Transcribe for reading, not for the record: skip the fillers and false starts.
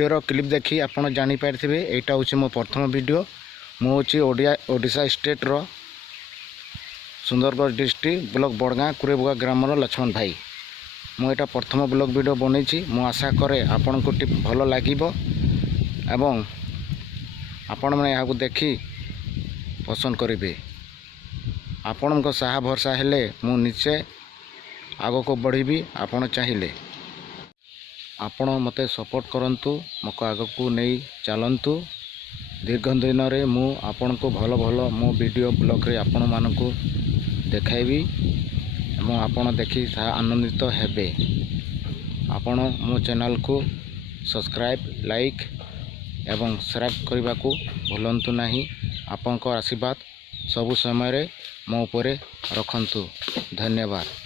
वीडियोर clip देखी आपड़ जापारे यहाँ हूँ मो प्रथम वीडियो। मुझे ओडिशा स्टेट रो सुंदरगढ़ डिस्ट्रिक्ट ब्लॉक बड़गाँ कुरेबुगा ग्रामर लक्ष्मण भाई। मुझे प्रथम ब्लॉग वीडियो बनई। मु आशा करे आपण को भल लगे एवं आपण मैंने यहाँ देखी पसंद करेंगे। आपण को साहा भरसा हेले मु निश्चय आग को बढ़ी। आपण चाहिए आपण मते सपोर्ट करंतु, मको आग को नहीं चलतु। दीर्घ दिन रे मु आपण को भल भल मो वीडियो ब्लॉग रे आपण मानकु देखाइबी एवं आपण देखी आनंदित हेबे। आपण मो चैनल को सब्सक्राइब लाइक एवं शेयर करने को भूलंतु नहीं। आपण को आशीर्वाद सबु समय रे मो उपरे रखंतु। धन्यवाद।